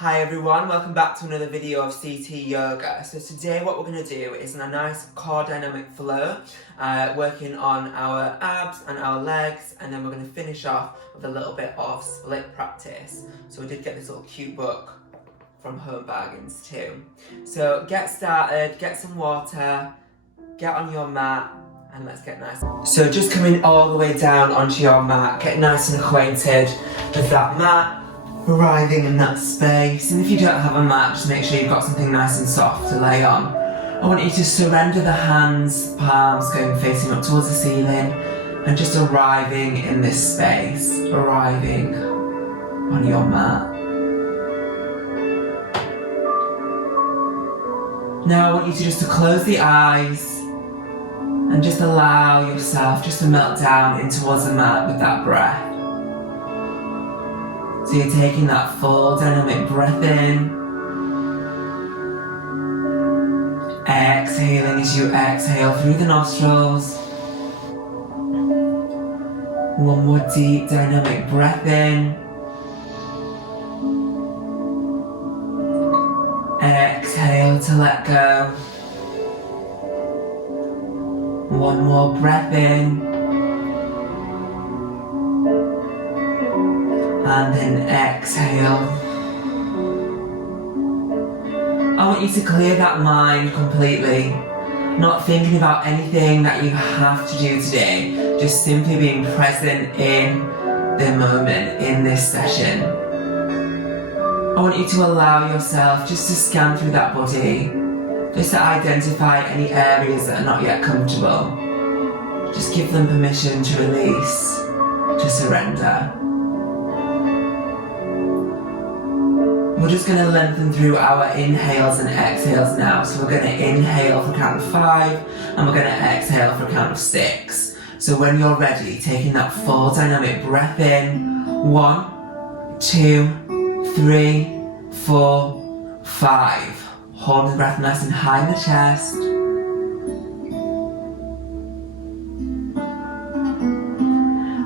Hi everyone, welcome back to another video of CTyoga. So today what we're going to do is a nice core dynamic flow, working on our abs and our legs, and then we're going to finish off with a little bit of split practice. So we did get this little cute book from Home Bargains too. So get started, get some water, get on your mat, and let's get nice. So just coming all the way down onto your mat, get nice and acquainted with that mat. Arriving in that space, and if you don't have a mat, just make sure you've got something nice and soft to lay on. I want you to surrender the hands, palms going facing up towards the ceiling, and just arriving in this space, arriving on your mat. Now I want you to just close the eyes and just allow yourself just to melt down in towards the mat with that breath. So you're taking that full dynamic breath in, exhaling as you exhale through the nostrils. One more deep dynamic breath in, exhale to let go. One more breath in. And then exhale. I want you to clear that mind completely, not thinking about anything that you have to do today, just simply being present in the moment, in this session. I want you to allow yourself just to scan through that body, just to identify any areas that are not yet comfortable. Just give them permission to release, to surrender. We're just going to lengthen through our inhales and exhales now. So we're going to inhale for a count of 5, and we're going to exhale for a count of 6. So when you're ready, taking that full dynamic breath in. 1, 2, 3, 4, 5. Holding the breath nice and high in the chest.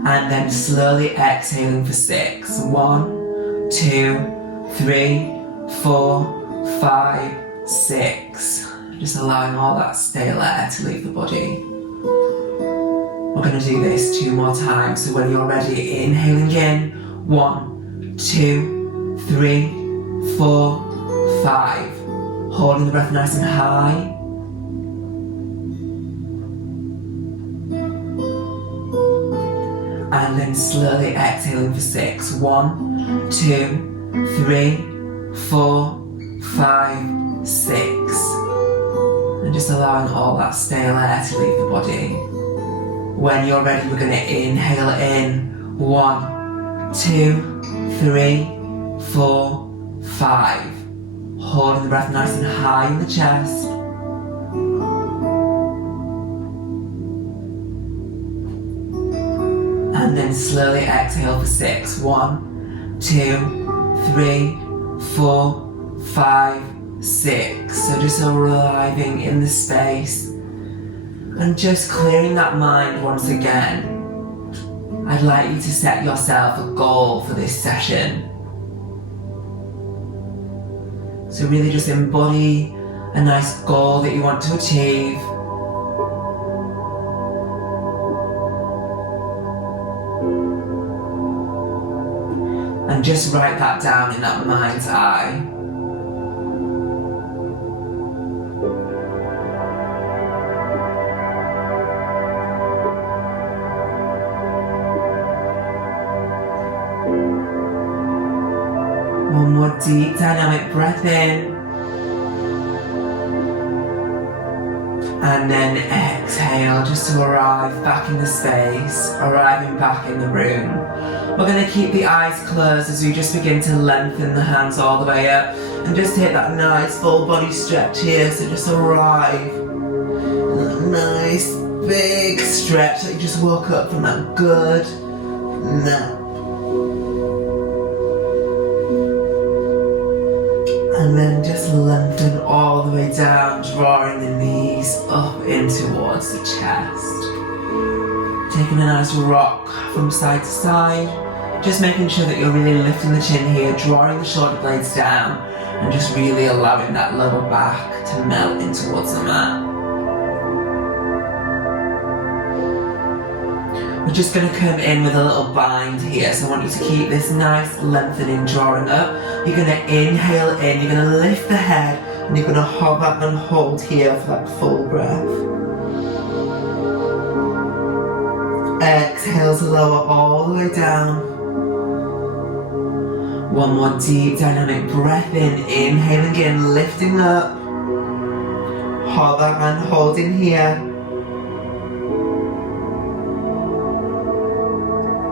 And then slowly exhaling for 6. 1, 2, 3, 4, 5, 6. Just allowing all that stale air to leave the body. We're going to do this 2 more times. So when you're ready, inhaling in. 1, 2, 3, 4, 5. Holding the breath nice and high. And then slowly exhaling for 6. 1, 2, 3, 4, 5, 6. And just allowing all that stale air to leave the body. When you're ready, we're going to inhale in. 1, 2, 3, 4, 5. Holding the breath nice and high in the chest. And then slowly exhale for 6. 1, 2, 3, 4, 5, 6. So just arriving in the space and just clearing that mind once again. I'd like you to set yourself a goal for this session. So really just embody a nice goal that you want to achieve. And just write that down in that mind's eye. One more deep dynamic breath in. And then exhale just to arrive back in the space, arriving back in the room. We're going to keep the eyes closed as we just begin to lengthen the hands all the way up and just take that nice full body stretch here. So just arrive in that nice big stretch that you just woke up from that good nap. And then just lengthen all the way down, drawing the knees up in towards the chest. Taking a nice rock from side to side, Just making sure that you're really lifting the chin here, drawing the shoulder blades down, and just really allowing that lower back to melt in towards the mat. We're just going to come in with a little bind here, so I want you to keep this nice lengthening, drawing up. You're going to inhale in, you're going to lift the head, and you're going to hover and hold here for that full breath. Exhale to lower all the way down. One more deep dynamic breath in, inhaling in, lifting up. Hover and hold in here.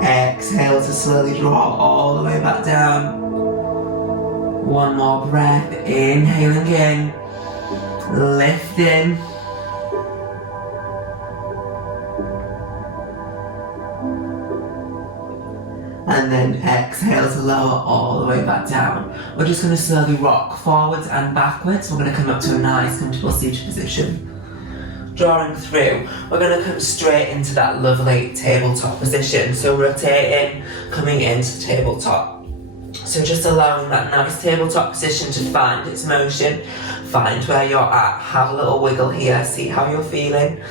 Exhale to slowly draw all the way back down. One more breath, inhaling in, lifting. And then exhale to lower all the way back down. We're just going to slowly rock forwards and backwards. We're going to come up to a nice comfortable seated position. Drawing through, we're going to come straight into that lovely tabletop position. So rotating, coming into the tabletop. So just allowing that nice tabletop position to find its motion. Find where you're at, have a little wiggle here, see how you're feeling.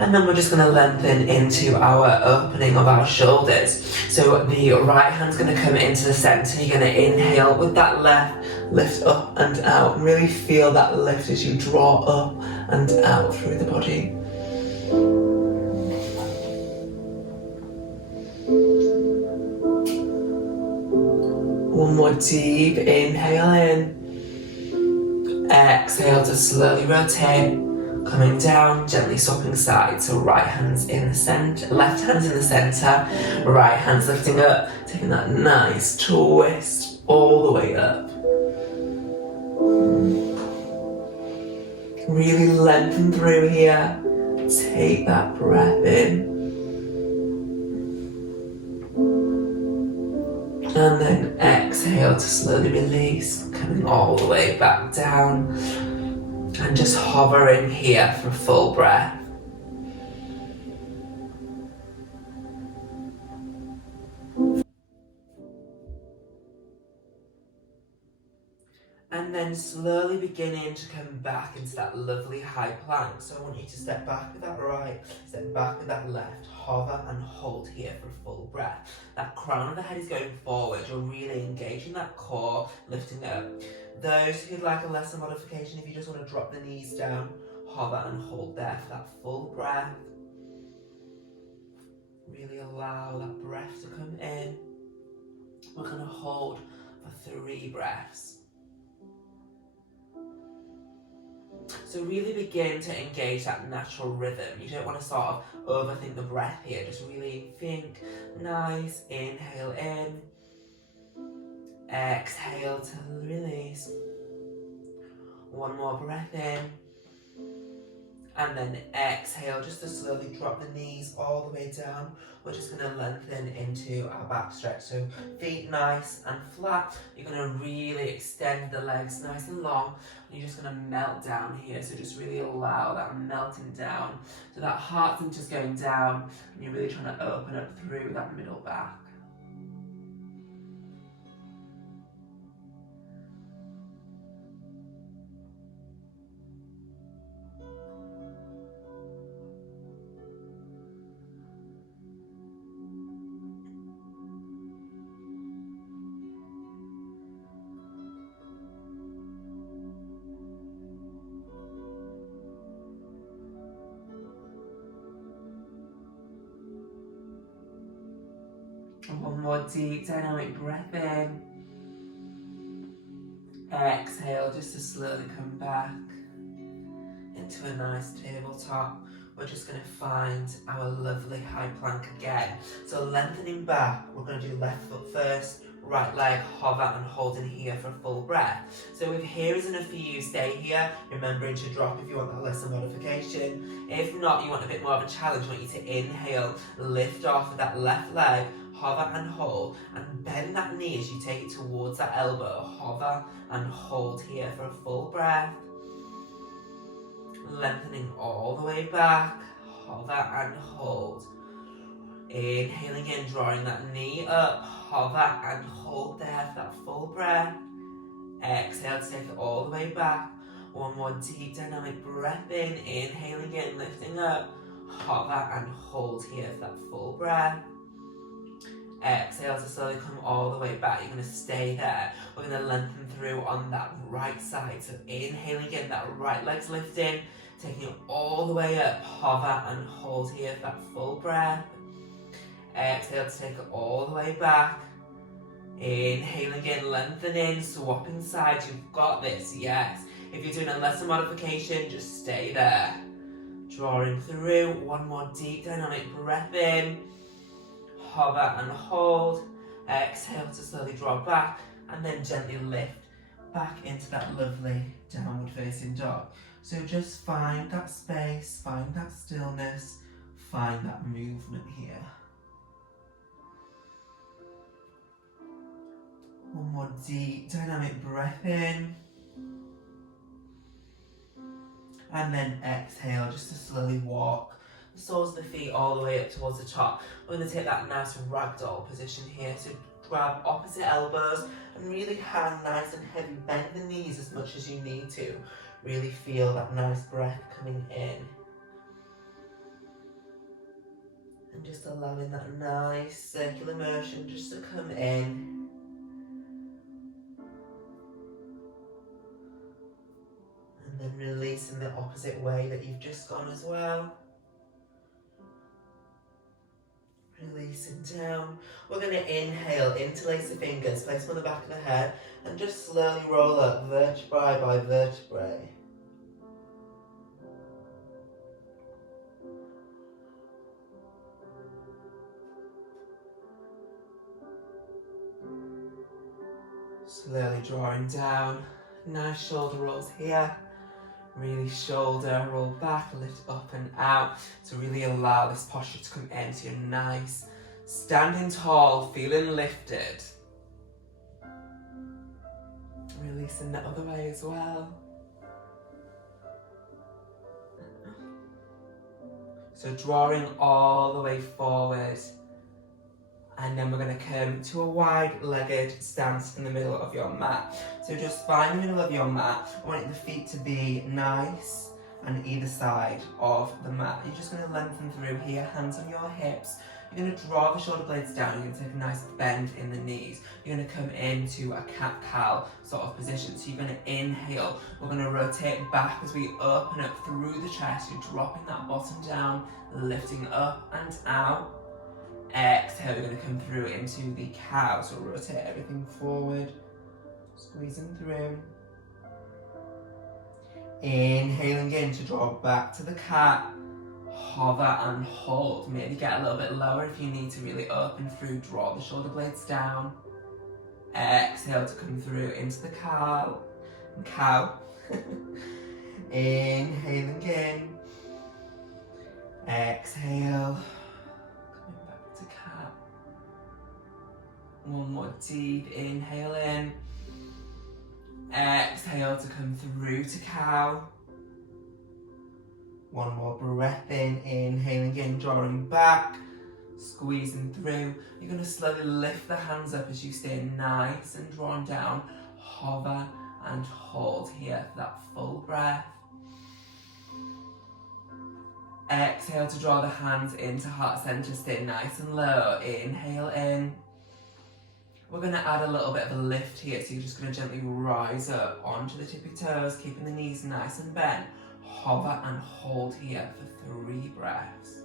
And then we're just going to lengthen into our opening of our shoulders. So the right hand's going to come into the centre. You're going to inhale with that left, lift up and out. Really feel that lift as you draw up and out through the body. One more deep inhale in. Exhale to slowly rotate. Coming down, gently swapping sides. So right hand's in the centre, left hand's in the centre, right hand's lifting up, taking that nice twist all the way up. Really lengthen through here. Take that breath in. And then exhale to slowly release, coming all the way back down. And just hovering here for a full breath. And then slowly beginning to come back into that lovely high plank. So I want you to step back with that right, step back with that left, hover and hold here for a full breath. That crown of the head is going forward. You're really engaging that core, lifting up. Those who'd like a lesser modification, if you just want to drop the knees down, hover and hold there for that full breath. Really allow that breath to come in. We're going to hold for 3 breaths. So really begin to engage that natural rhythm. You don't want to sort of overthink the breath here. Just really think nice. Inhale in. Exhale to release. One more breath in. And then exhale just to slowly drop the knees all the way down. We're just going to lengthen into our back stretch. So feet nice and flat. You're going to really extend the legs nice and long. And you're just going to melt down here. So just really allow that melting down. So that heart center's going down. And you're really trying to open up through that middle back. One more deep dynamic breath in. Exhale just to slowly come back into a nice tabletop. We're just going to find our lovely high plank again. So lengthening back, we're going to do left foot first, right leg, hover and hold in here for a full breath. So if here is enough for you, stay here, remembering to drop if you want that lesser modification. If not, you want a bit more of a challenge, I want you to inhale, lift off with that left leg, hover and hold, and bend that knee as you take it towards that elbow. Hover and hold here for a full breath. Lengthening all the way back, hover and hold. Inhaling in, drawing that knee up, hover and hold there for that full breath. Exhale to take it all the way back. One more deep dynamic breath in, inhaling in, lifting up, hover and hold here for that full breath. Exhale to slowly come all the way back. You're going to stay there. We're going to lengthen through on that right side. So inhaling in, that right leg's lifting, taking it all the way up, hover and hold here for that full breath. Exhale to take it all the way back. Inhaling in, lengthening, swapping sides. You've got this, yes. If you're doing a lesser modification, just stay there. Drawing through, one more deep dynamic breath in. Hover and hold. Exhale to slowly draw back and then gently lift back into that lovely downward facing dog. So just find that space, find that stillness, find that movement here. One more deep dynamic breath in. And then exhale just to slowly walk the soles of the feet all the way up towards the top. We're going to take that nice ragdoll position here. So grab opposite elbows and really hang nice and heavy. Bend the knees as much as you need to. Really feel that nice breath coming in. And just allowing that nice circular motion just to come in. And then releasing the opposite way that you've just gone as well. Releasing down. We're going to inhale, interlace the fingers, place them on the back of the head, and just slowly roll up vertebrae by vertebrae. Slowly drawing down. Nice shoulder rolls here. Really shoulder roll back, lift up and out to really allow this posture to come into your nice, standing tall, feeling lifted. Releasing the other way as well. So drawing all the way forward. And then we're going to come to a wide-legged stance in the middle of your mat. So just find the middle of your mat. I want the feet to be nice on either side of the mat. You're just going to lengthen through here, hands on your hips. You're going to draw the shoulder blades down. You're going to take a nice bend in the knees. You're going to come into a cat-cow sort of position. So you're going to inhale. We're going to rotate back as we open up through the chest. You're dropping that bottom down, lifting up and out. Exhale, we're going to come through into the cow, so rotate everything forward, squeezing through. Inhaling in to draw back to the cat, hover and hold. Maybe get a little bit lower if you need to really open through, draw the shoulder blades down. Exhale to come through into the cow. Inhaling in. Exhale. To cat. One more deep inhale in. Exhale to come through to cow. One more breath in, inhaling in, drawing back, squeezing through. You're going to slowly lift the hands up as you stay nice and drawn down. Hover and hold here for that full breath. Exhale to draw the hands into heart center, stay nice and low. Inhale in. We're going to add a little bit of a lift here, so you're just going to gently rise up onto the tippy toes, keeping the knees nice and bent. Hover and hold here for 3 breaths.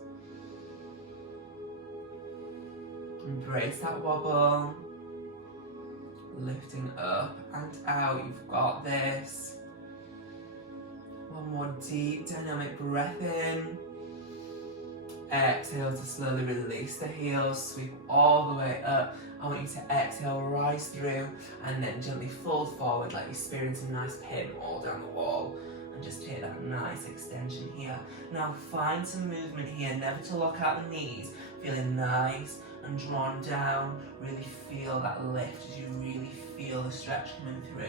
Embrace that wobble. Lifting up and out, you've got this. One more deep dynamic breath in. Exhale to slowly release the heels, sweep all the way up. I want you to exhale, rise through, and then gently fold forward like you're experiencing a nice pin all down the wall. And just take that nice extension here. Now find some movement here, never to lock out the knees. Feeling nice and drawn down. Really feel that lift as you really feel the stretch coming through.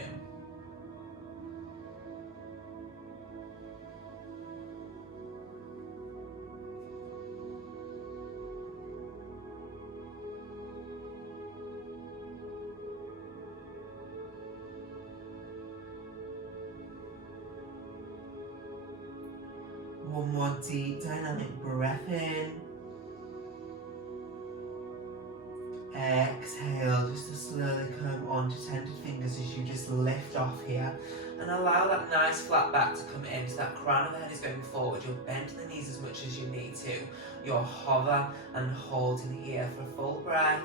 One more deep dynamic breath in. Exhale, just to slowly come onto tented fingers as you just lift off here. And allow that nice flat back to come in, so that crown of the head is going forward. You'll bend the knees as much as you need to. You'll hover and hold in here for a full breath.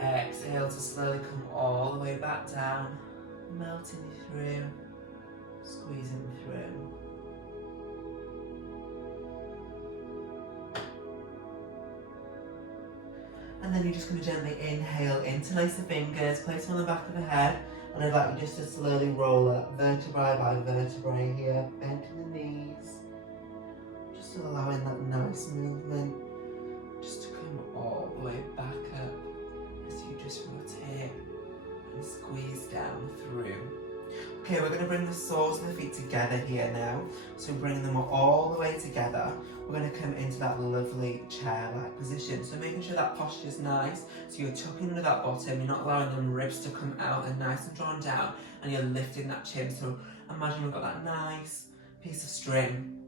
Exhale to slowly come all the way back down, melting through, squeezing through. And then you're just going to gently inhale, interlace the fingers, place them on the back of the head, and I'd like you just to slowly roll up vertebrae by vertebrae here, bending the knees, just allowing that nice movement just to come all the way back up as you just rotate and squeeze down through. Okay, we're going to bring the soles of the feet together here now. So bring them all the way together. We're going to come into that lovely chair-like position. So making sure that posture is nice. So you're tucking under that bottom. You're not allowing them ribs to come out and nice and drawn down. And you're lifting that chin. So imagine we've got that nice piece of string,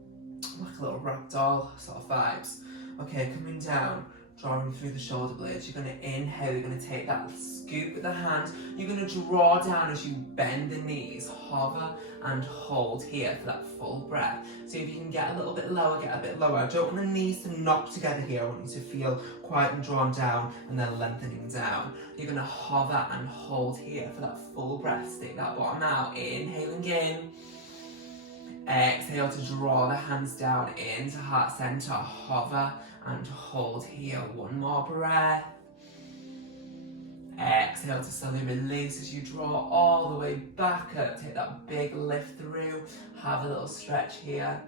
like a little rag doll sort of vibes. Okay, coming down, drawing through the shoulder blades. You're going to inhale, you're going to take that scoop with the hand. You're going to draw down as you bend the knees, hover and hold here for that full breath. So if you can get a little bit lower, get a bit lower. I don't want the knees to knock together here. I want you to feel quiet and drawn down and then lengthening down. You're going to hover and hold here for that full breath. Stick that bottom out, inhaling in. Exhale to draw the hands down into heart center, hover and hold here. One more breath. Exhale to slowly release as you draw all the way back up. Take that big lift through. Have a little stretch here.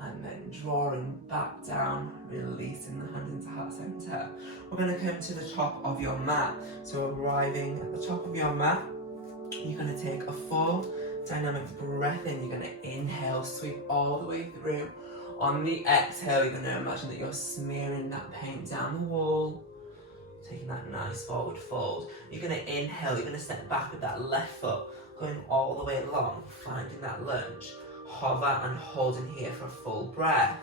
And then drawing back down, releasing the hand into heart center. We're going to come to the top of your mat. So arriving at the top of your mat, you're going to take a full dynamic breath in. You're going to inhale, sweep all the way through. On the exhale, you're going to imagine that you're smearing that paint down the wall, taking that nice forward fold. You're going to inhale, you're going to step back with that left foot, going all the way along, finding that lunge. Hover and hold in here for a full breath.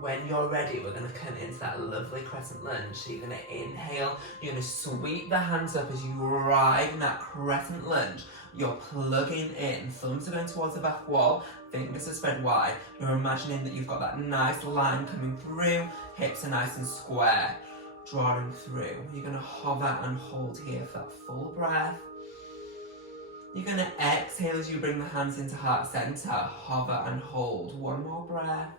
When you're ready, we're going to come into that lovely crescent lunge. So you're going to inhale, you're going to sweep the hands up as you arrive in that crescent lunge. You're plugging in, thumbs are going towards the back wall, fingers are spread wide. You're imagining that you've got that nice line coming through, hips are nice and square, drawing through. You're going to hover and hold here for that full breath. You're going to exhale as you bring the hands into heart center, hover and hold. One more breath.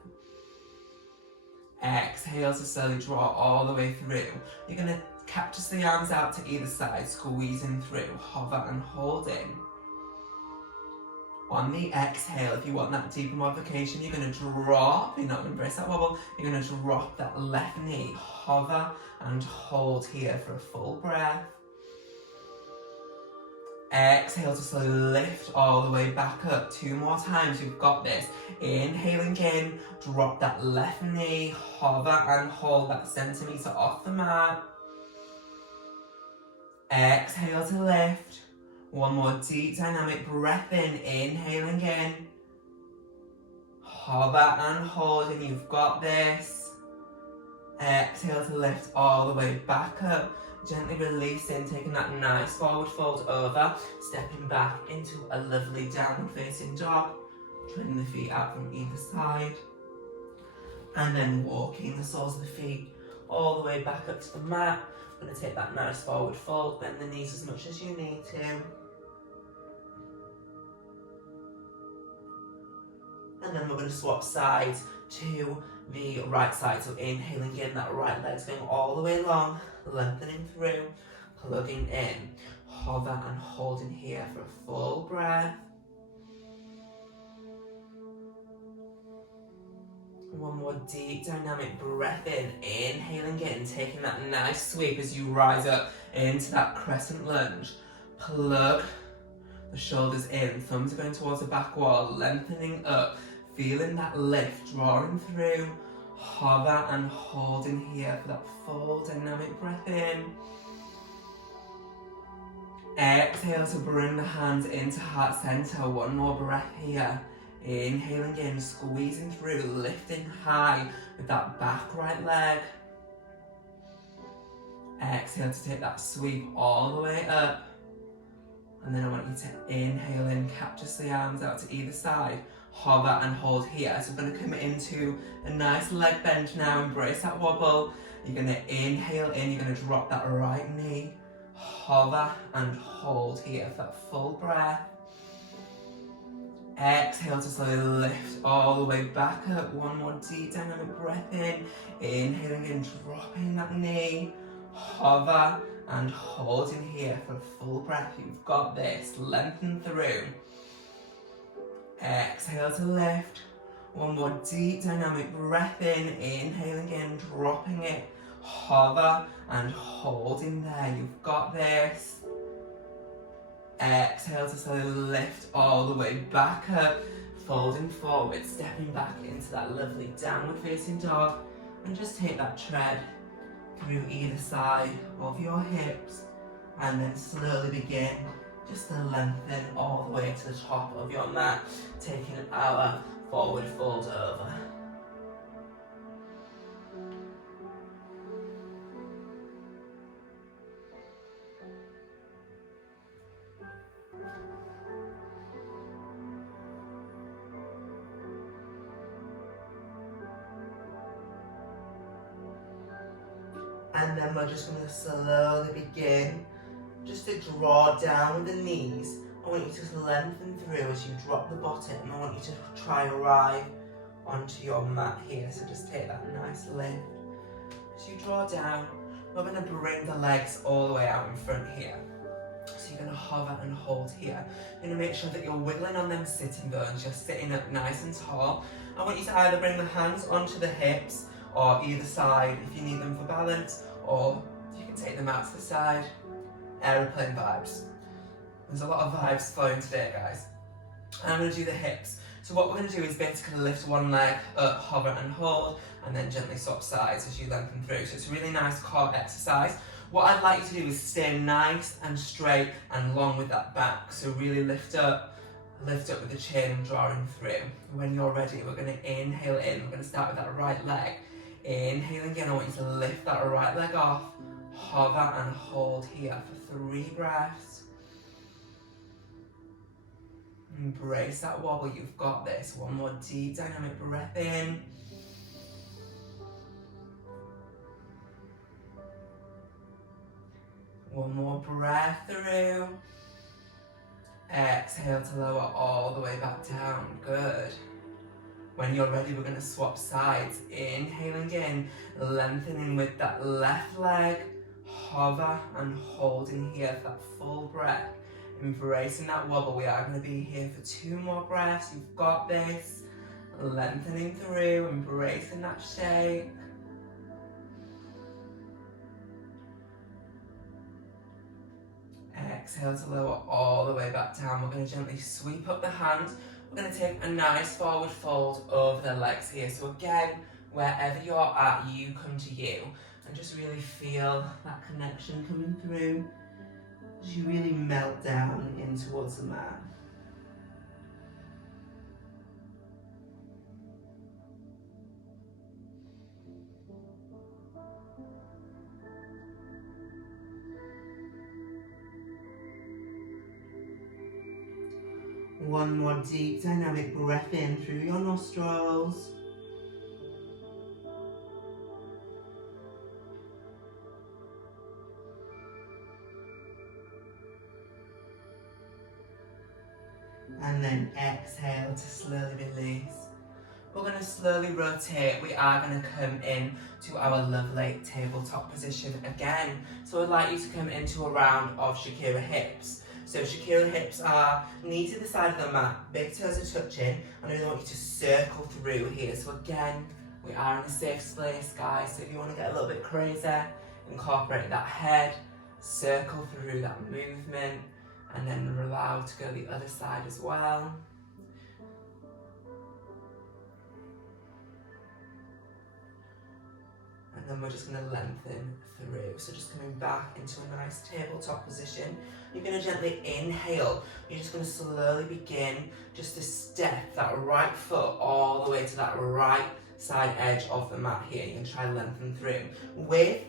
Exhale to slowly draw all the way through. You're going to cactus the arms out to either side, squeezing through, hover and holding. On the exhale, if you want that deeper modification, you're going to drop, you're not going to embrace that wobble, you're going to drop that left knee, hover and hold here for a full breath. Exhale to slowly lift all the way back up. 2 more times, you've got this. Inhaling in, drop that left knee, hover and hold that centimetre off the mat. Exhale to lift. One more deep dynamic breath in, inhaling in. Hover and hold, and you've got this. Exhale to lift all the way back up. Gently releasing, taking that nice forward fold over, stepping back into a lovely downward facing dog, training the feet out from either side, and then walking the soles of the feet all the way back up to the mat. I'm going to take that nice forward fold, bend the knees as much as you need to. And then we're going to swap sides to the right side. So inhaling in, that right leg's going all the way along, lengthening through, plugging in, hover and holding here for a full breath. One more deep dynamic breath in, inhaling in, taking that nice sweep as you rise up into that crescent lunge. Plug the shoulders in, thumbs are going towards the back wall, lengthening up, feeling that lift, drawing through, hover and holding here for that full dynamic breath in. Exhale to bring the hands into heart center. One more breath here. Inhaling in, squeezing through, lifting high with that back right leg. Exhale to take that sweep all the way up. And then I want you to inhale in, capture the arms out to either side. Hover and hold here. So we're going to come into a nice leg bend now. Embrace that wobble. You're going to inhale in, you're going to drop that right knee. Hover and hold here for that full breath. Exhale to slowly lift all the way back up. One more deep dynamic breath in. Inhaling in, dropping that knee. Hover and holding here for a full breath. You've got this. Lengthen through. Exhale to lift. One more deep dynamic breath in. Inhaling in, dropping it. Hover and holding there. You've got this. Exhale to slowly lift all the way back up. Folding forward, stepping back into that lovely downward facing dog. And just take that tread through either side of your hips. And then slowly begin just to lengthen all the way to the top of your mat. Taking our forward fold over. And then we're just going to slowly begin just to draw down with the knees. I want you to lengthen through as you drop the bottom. I want you to try arrive onto your mat here. So just take that nice lift. As you draw down, we're going to bring the legs all the way out in front here. So you're going to hover and hold here. You're going to make sure that you're wiggling on them sitting bones. You're sitting up nice and tall. I want you to either bring the hands onto the hips or either side if you need them for balance, or you can take them out to the side. Aeroplane vibes. There's a lot of vibes flowing today, guys. And I'm going to do the hips. So what we're going to do is basically lift one leg up, hover and hold, and then gently swap sides as you lengthen through. So it's a really nice core exercise. What I'd like you to do is stay nice and straight and long with that back. So really lift up with the chin, drawing through. When you're ready, we're going to inhale in. We're going to start with that right leg. Inhaling in, I want you to lift that right leg off. Hover and hold here for 3 breaths. Embrace that wobble, you've got this. One more deep dynamic breath in. One more breath through. Exhale to lower all the way back down. Good. When you're ready, we're going to swap sides. Inhaling in, lengthening with that left leg. Hover and holding here for that full breath. Embracing that wobble. We are going to be here for 2 more breaths. You've got this. Lengthening through, embracing that shake. Exhale to lower all the way back down. We're going to gently sweep up the hands. We're going to take a nice forward fold over the legs here. So again, wherever you're at, you come to you. And just really feel that connection coming through as you really melt down in towards the mat. One more deep dynamic breath in through your nostrils. And then exhale to slowly release. We're going to slowly rotate. We are going to come in to our lovely tabletop position again. So I'd like you to come into a round of Shakira hips. So Shakira hips are knee to the side of the mat, big toes are touching, and I want you to circle through here. So again, we are in a safe space, guys. So if you want to get a little bit crazy, incorporate that head, circle through that movement, and then allow to go the other side as well. And then we're just going to lengthen through. So just coming back into a nice tabletop position. You're going to gently inhale. You're just going to slowly begin just to step that right foot all the way to that right side edge of the mat here. You're going to try and lengthen through. With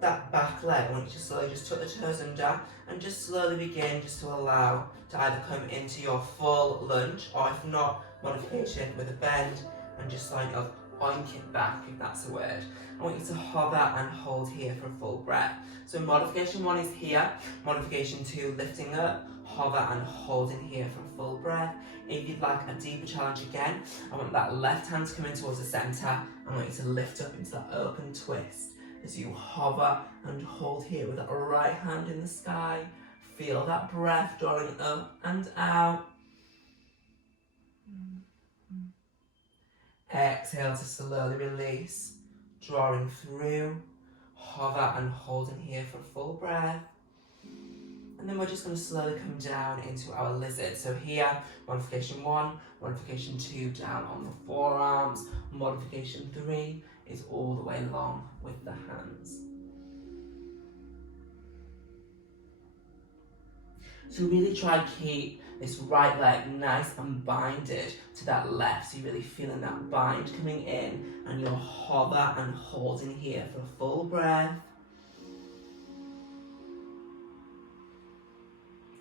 that back leg, I want you to slowly just tuck the toes under and just slowly begin just to allow to either come into your full lunge, or if not, modification with a bend and just sort of oink it back, if that's a word. I want you to hover and hold here for a full breath. So modification 1 is here, modification 2 lifting up, hover and holding here for a full breath. If you'd like a deeper challenge again, I want that left hand to come in towards the centre. I want you to lift up into that open twist as you hover and hold here with that right hand in the sky. Feel that breath drawing up and out. Exhale to slowly release, drawing through, hover and holding here for a full breath. And then we're just going to slowly come down into our lizard. So here, modification 1, modification 2 down on the forearms, modification 3 is all the way long with the hands. So really try to keep this right leg nice and binded to that left. So you're really feeling that bind coming in, and you'll hover and holding here for a full breath.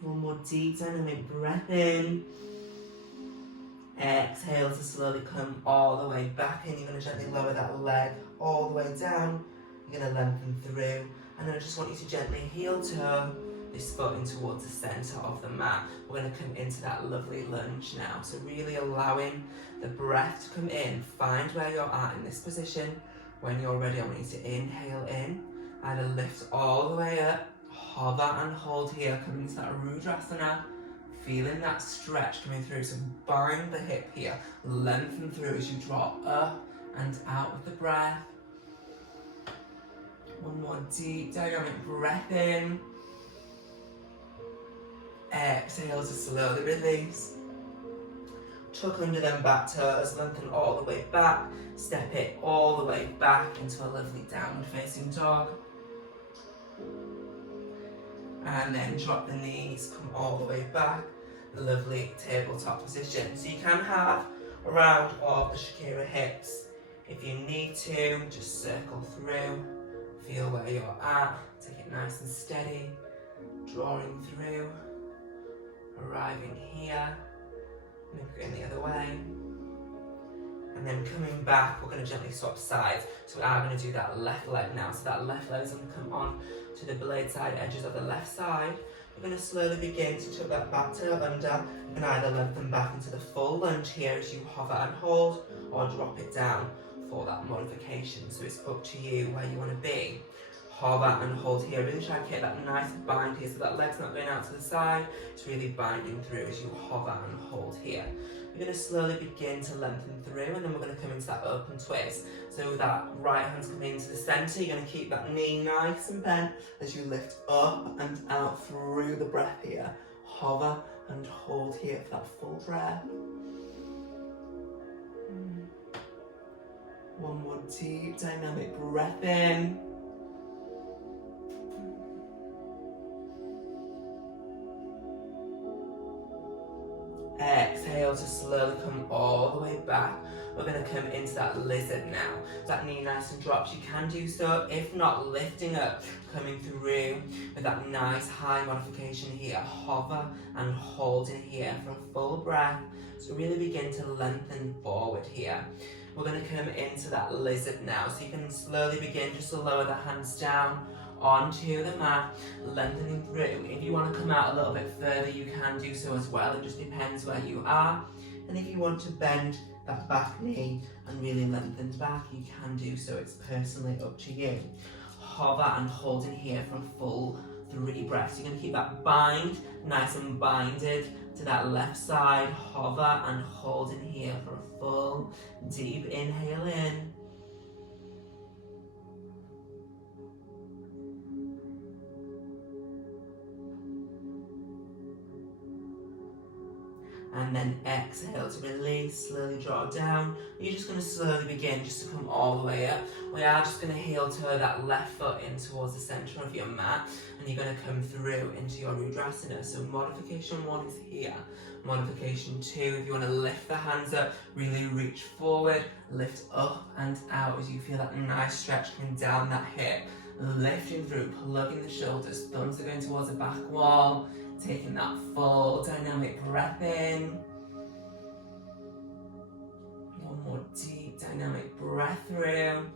One more deep dynamic breath in. Exhale to slowly come all the way back in. You're going to gently lower that leg all the way down. You're going to lengthen through. And then I just want you to gently heel toe this foot in towards the centre of the mat. We're going to come into that lovely lunge now. So really allowing the breath to come in. Find where you're at in this position. When you're ready, I want you to inhale in. Either lift all the way up, hover and hold here, coming into that Rudrasana. Feeling that stretch coming through. So bind the hip here. Lengthen through as you draw up and out with the breath. One more deep dynamic breath in. Exhale to slowly release. Tuck under them back toes, lengthen all the way back. Step it all the way back into a lovely downward facing dog. And then drop the knees, come all the way back. Lovely tabletop position. So you can have a round of the Shakira hips. If you need to, just circle through. Feel where you're at. Take it nice and steady. Drawing through. Arriving here, maybe going the other way, and then coming back, we're going to gently swap sides. So we are going to do that left leg now. So that left leg is going to come on to the blade side edges of the left side. We're going to slowly begin to tuck that back toe under. You can either lengthen back into the full lunge here as you hover and hold, or drop it down for that modification. So it's up to you where you want to be. Hover and hold here. Really try to get that nice bind here so that leg's not going out to the side. It's really binding through as you hover and hold here. We're going to slowly begin to lengthen through, and then we're going to come into that open twist. So that right hand's coming into the centre. You're going to keep that knee nice and bent as you lift up and out through the breath here. Hover and hold here for that full breath. One more deep dynamic breath in. Exhale to slowly come all the way back. We're going to come into that lizard now. That knee nice and drops. You can do so. If not, lifting up, coming through with that nice high modification here. Hover and hold in here for a full breath. So really begin to lengthen forward here. We're going to come into that lizard now. So you can slowly begin just to lower the hands down onto the mat, lengthening through. If you want to come out a little bit further, you can do so as well. It just depends where you are. And if you want to bend that back knee and really lengthen back, you can do so. It's personally up to you. Hover and hold in here for a full 3 breaths. You're going to keep that bind nice and binded to that left side. Hover and hold in here for a full deep inhale in. and then exhale to release, slowly draw down. You're just going to slowly begin just to come all the way up. We are just going to heel toe that left foot in towards the center of your mat, and you're going to come through into your Udrasana. So modification 1 is here. Modification 2, if you want to lift the hands up, really reach forward, lift up and out as you feel that nice stretch coming down that hip. Lifting through, plugging the shoulders, thumbs are going towards the back wall, taking that full dynamic breath in. One more deep dynamic breath through.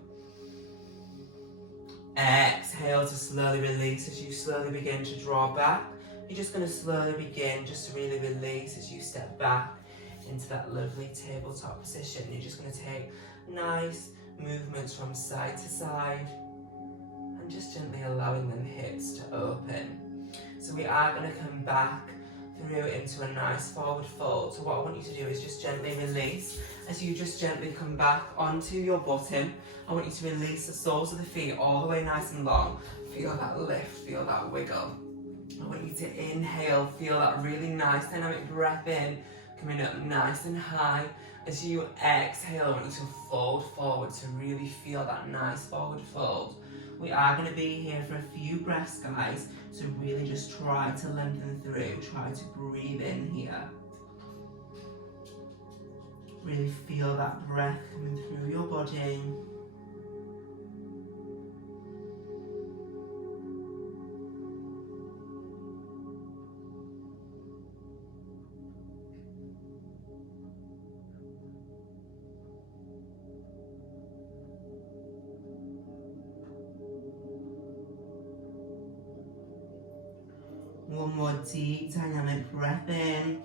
Exhale to slowly release as you slowly begin to draw back. You're just going to slowly begin just to really release as you step back into that lovely tabletop position. You're just going to take nice movements from side to side and just gently allowing them hips to open. So we are going to come back through into a nice forward fold. So what I want you to do is just gently release. As you just gently come back onto your bottom, I want you to release the soles of the feet all the way nice and long. Feel that lift, feel that wiggle. I want you to inhale, feel that really nice dynamic breath in, coming up nice and high. As you exhale, I want you to fold forward to really feel that nice forward fold. We are going to be here for a few breaths, guys, so really just try to lengthen through, try to breathe in here. Really feel that breath coming through your body. One more deep dynamic breath in.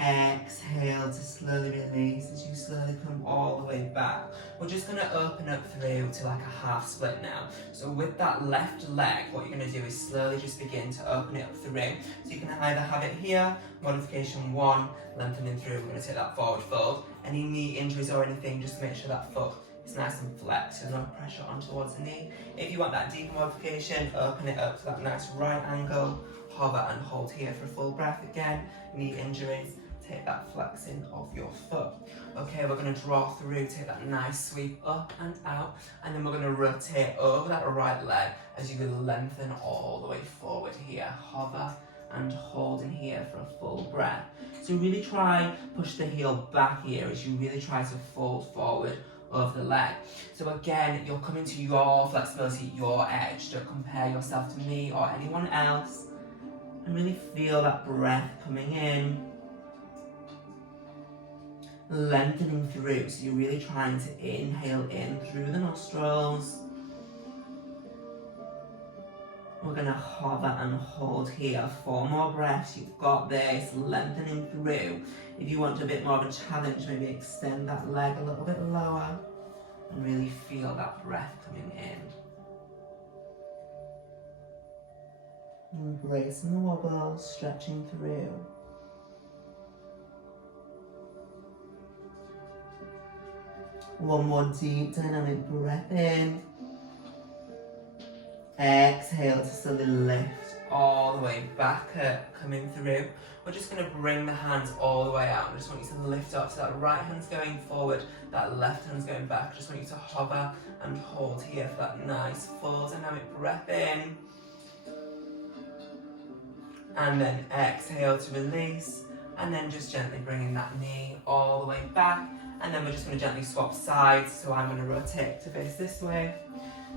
Exhale to slowly release as you slowly come all the way back. We're just going to open up through to like a half split now. So with that left leg, what you're going to do is slowly just begin to open it up through. So you can either have it here, modification 1, lengthening through. We're going to take that forward fold. Any knee injuries or anything, just make sure that foot is nice and flexed, there's no pressure on towards the knee. If you want that deeper modification, open it up to that nice right angle, hover and hold here for a full breath again. Knee injuries, take that flexing of your foot. Okay, we're going to draw through, take that nice sweep up and out, and then we're going to rotate over that right leg as you lengthen all the way forward here. Hover and hold in here for a full breath. So really try push the heel back here as you really try to fold forward of the leg. So again, you're coming to your flexibility, your edge. Don't compare yourself to me or anyone else. And really feel that breath coming in, lengthening through. So you're really trying to inhale in through the nostrils. We're going to hover and hold here. 4 more breaths. You've got this. Lengthening through. If you want a bit more of a challenge, maybe extend that leg a little bit lower and really feel that breath coming in. Embracing the wobble, stretching through. One more deep dynamic breath in. Exhale to slowly lift all the way back up, coming through. We're just going to bring the hands all the way out. I just want you to lift up so that right hand's going forward, that left hand's going back. I just want you to hover and hold here for that nice full dynamic breath in. And then exhale to release. And then just gently bringing that knee all the way back. And then we're just going to gently swap sides. So I'm going to rotate to face this way.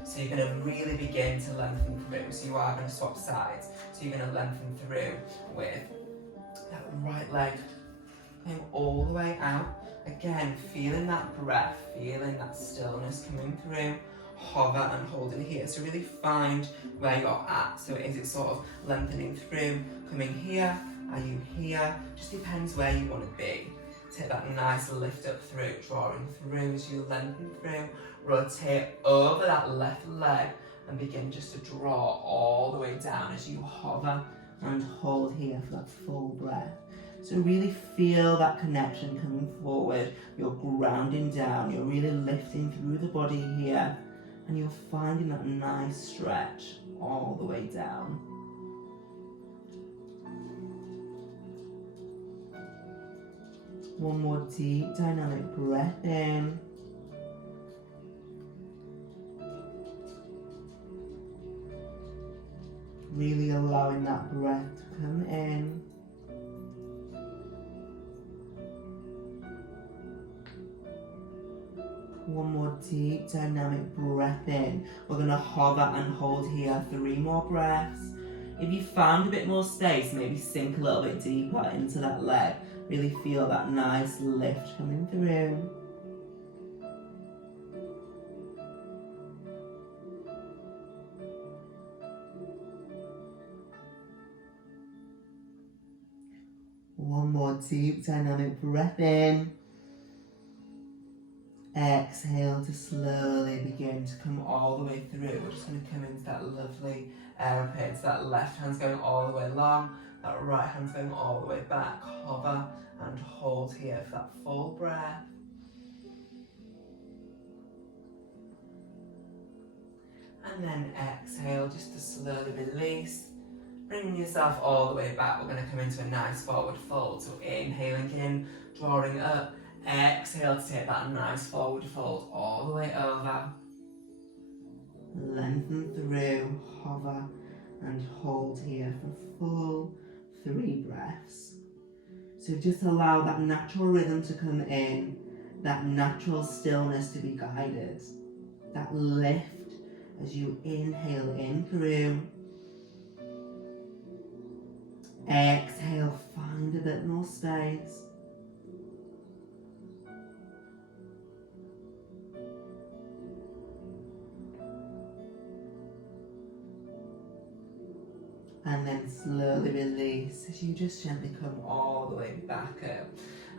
So you're going to really begin to lengthen through. So you are going to swap sides. So you're going to lengthen through with that right leg going all the way out. Again, feeling that breath, feeling that stillness coming through. Hover and hold in here. So really find where you're at. So is it sort of lengthening through, coming here? Are you here? Just depends where you want to be. Take that nice lift up through, drawing through as you lengthen through. Rotate over that left leg and begin just to draw all the way down as you hover and hold here for that full breath. So really feel that connection coming forward. You're grounding down, you're really lifting through the body here, and you're finding that nice stretch all the way down. One more deep dynamic breath in. Really allowing that breath to come in. One more deep dynamic breath in. We're going to hover and hold here 3 more breaths. If you found a bit more space, maybe sink a little bit deeper into that leg. Really feel that nice lift coming through. One more deep dynamic breath in. Exhale to slowly begin to come all the way through. We're just going to come into that lovely aeroplane. So that left hand's going all the way long, that right hand's going all the way back. Hover and hold here for that full breath. And then exhale just to slowly release. Bringing yourself all the way back, we're going to come into a nice forward fold. So inhaling in, drawing up. Exhale to take that nice forward fold all the way over. Lengthen through, hover and hold here for full 3 breaths. So just allow that natural rhythm to come in, that natural stillness to be guided, that lift as you inhale in through. Exhale, find a bit more space. And then slowly release as you just gently come all the way back up.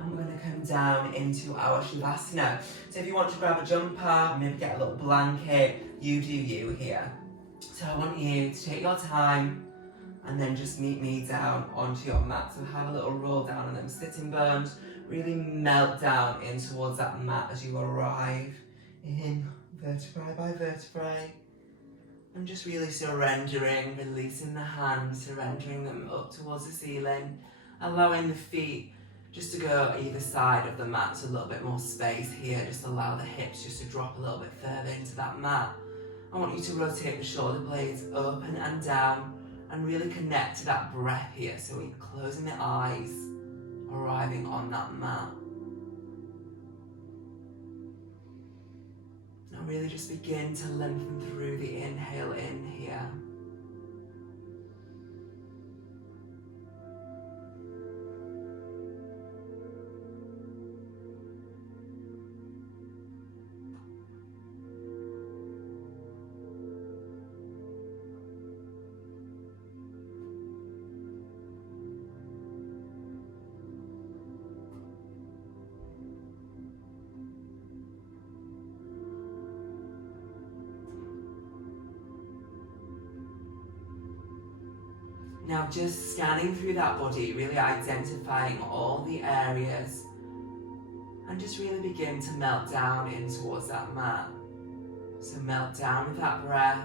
And we're going to come down into our Shavasana. So if you want to grab a jumper, maybe get a little blanket, you do you here. So I want you to take your time and then just meet me down onto your mat. So have a little roll down on them sitting bones. Really melt down in towards that mat as you arrive in vertebrae by vertebrae. And just really surrendering, releasing the hands, surrendering them up towards the ceiling, allowing the feet just to go either side of the mat, so a little bit more space here. Just allow the hips just to drop a little bit further into that mat. I want you to rotate the shoulder blades up and down and really connect to that breath here. So we're closing the eyes, arriving on that mat. Now really just begin to lengthen through the inhale in here. Now just scanning through that body, really identifying all the areas and just really begin to melt down in towards that mat. So melt down with that breath.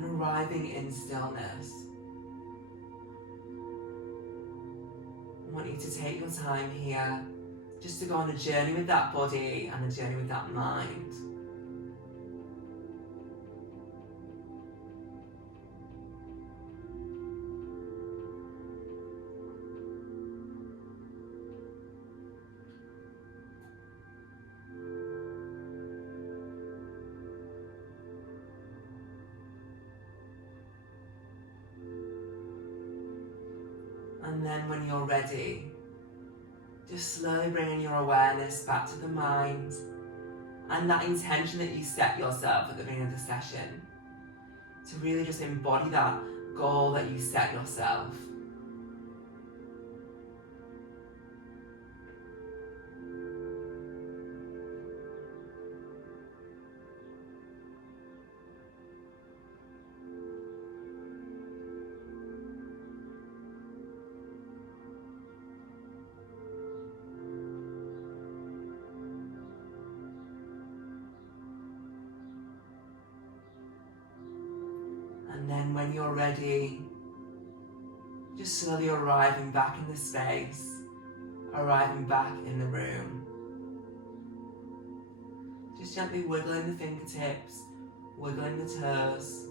Arriving in stillness. I want you to take your time here just to go on a journey with that body and a journey with that mind. And then when you're ready, just slowly bringing your awareness back to the mind and that intention that you set yourself at the beginning of the session. To really just embody that goal that you set yourself. when you're ready, just slowly arriving back in the space, arriving back in the room. Just gently wiggling the fingertips, wiggling the toes,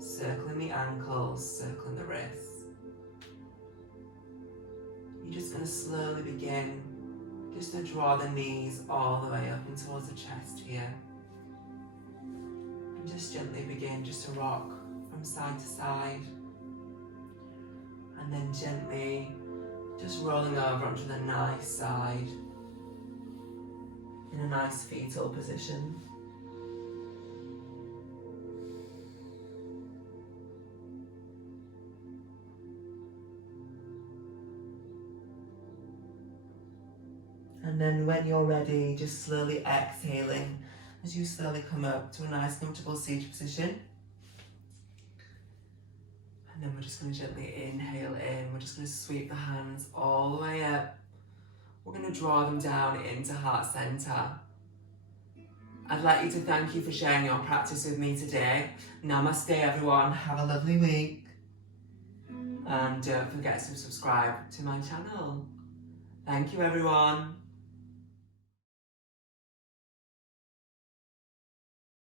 circling the ankles, circling the wrists. You're just going to slowly begin just to draw the knees all the way up and towards the chest here. And just gently begin just to rock from side to side. And then gently just rolling over onto the nice side in a nice fetal position. And then when you're ready, just slowly exhaling as you slowly come up to a nice comfortable seated position. And then we're just going to gently inhale in. We're just going to sweep the hands all the way up. We're going to draw them down into heart center. I'd like you to thank you for sharing your practice with me today. Namaste everyone, have a lovely week. And don't forget to subscribe to my channel. Thank you everyone.